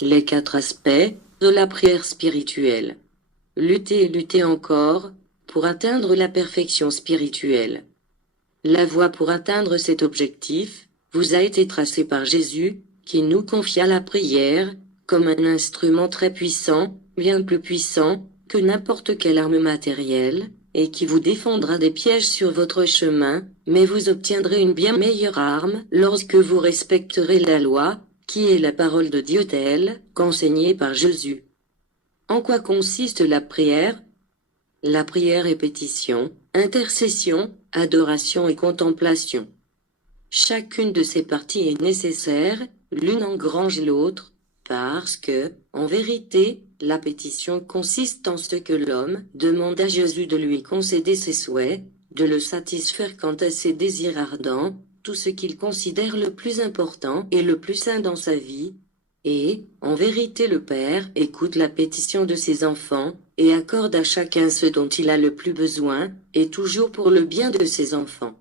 Les 4 aspects de la prière spirituelle. Lutter et lutter encore pour atteindre la perfection spirituelle. La voie pour atteindre cet objectif vous a été tracée par Jésus, qui nous confia la prière comme un instrument très puissant, bien plus puissant que n'importe quelle arme matérielle, et qui vous défendra des pièges sur votre chemin, mais vous obtiendrez une bien meilleure arme lorsque vous respecterez la loi, qui est la parole de Dieu telle qu'enseignée par Jésus. En quoi consiste la prière? La prière est pétition, intercession, adoration et contemplation. Chacune de ces parties est nécessaire, l'une engrange l'autre, parce que, en vérité, la pétition consiste en ce que l'homme demande à Jésus de lui concéder ses souhaits, de le satisfaire quant à ses désirs ardents, tout ce qu'il considère le plus important et le plus saint dans sa vie. Et, en vérité, le Père écoute la pétition de ses enfants, et accorde à chacun ce dont il a le plus besoin, et toujours pour le bien de ses enfants.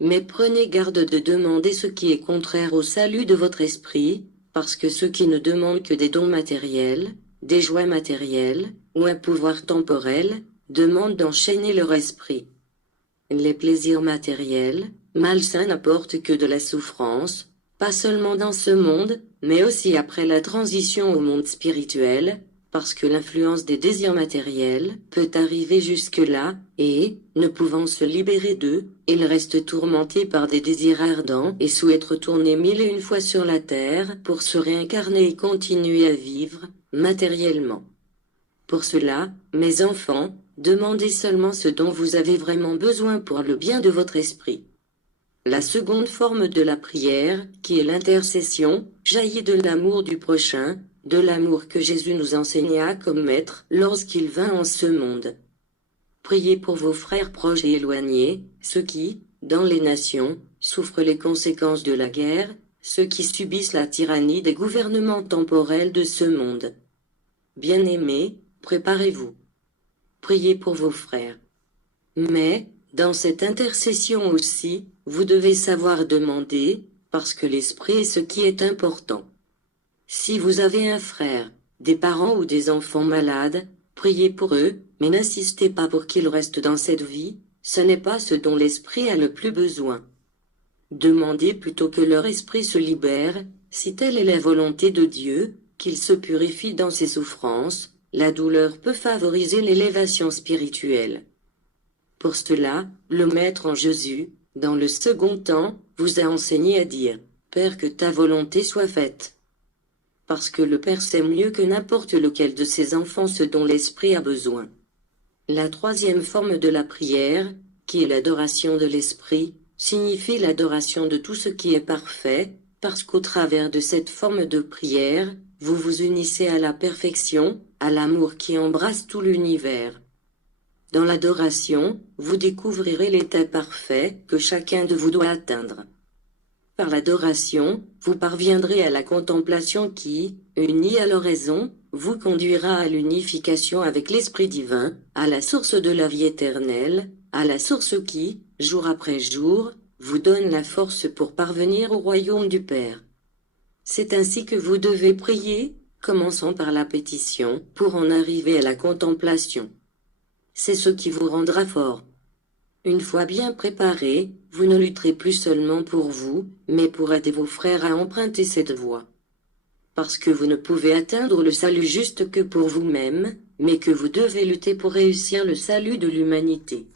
Mais prenez garde de demander ce qui est contraire au salut de votre esprit, parce que ceux qui ne demandent que des dons matériels, des joies matérielles, ou un pouvoir temporel, demandent d'enchaîner leur esprit. Les plaisirs matériels, malsains, n'apportent que de la souffrance, pas seulement dans ce monde, mais aussi après la transition au monde spirituel, parce que l'influence des désirs matériels peut arriver jusque-là, et, ne pouvant se libérer d'eux, ils restent tourmentés par des désirs ardents et souhaitent retourner 1001 fois sur la terre pour se réincarner et continuer à vivre, matériellement. Pour cela, mes enfants, demandez seulement ce dont vous avez vraiment besoin pour le bien de votre esprit. La seconde forme de la prière, qui est l'intercession, jaillit de l'amour du prochain, de l'amour que Jésus nous enseigna comme maître lorsqu'il vint en ce monde. Priez pour vos frères proches et éloignés, ceux qui, dans les nations, souffrent les conséquences de la guerre, ceux qui subissent la tyrannie des gouvernements temporels de ce monde. Bien-aimés, préparez-vous. Priez pour vos frères. Mais, dans cette intercession aussi, vous devez savoir demander, parce que l'esprit est ce qui est important. Si vous avez un frère, des parents ou des enfants malades, priez pour eux, mais n'insistez pas pour qu'ils restent dans cette vie, ce n'est pas ce dont l'esprit a le plus besoin. Demandez plutôt que leur esprit se libère, si telle est la volonté de Dieu, qu'il se purifie dans ses souffrances, la douleur peut favoriser l'élévation spirituelle. Pour cela, le Maître en Jésus, dans le second temps, vous a enseigné à dire « Père, que ta volonté soit faite ». Parce que le Père sait mieux que n'importe lequel de ses enfants ce dont l'Esprit a besoin. La troisième forme de la prière, qui est l'adoration de l'Esprit, signifie l'adoration de tout ce qui est parfait, parce qu'au travers de cette forme de prière, vous vous unissez à la perfection, à l'amour qui embrasse tout l'univers. Dans l'adoration, vous découvrirez l'état parfait que chacun de vous doit atteindre. Par l'adoration, vous parviendrez à la contemplation qui, unie à l'oraison, vous conduira à l'unification avec l'Esprit divin, à la source de la vie éternelle, à la source qui, jour après jour, vous donne la force pour parvenir au royaume du Père. C'est ainsi que vous devez prier, commençant par la pétition, pour en arriver à la contemplation. C'est ce qui vous rendra fort. Une fois bien préparé, vous ne lutterez plus seulement pour vous, mais pour aider vos frères à emprunter cette voie. Parce que vous ne pouvez atteindre le salut juste que pour vous-même, mais que vous devez lutter pour réussir le salut de l'humanité.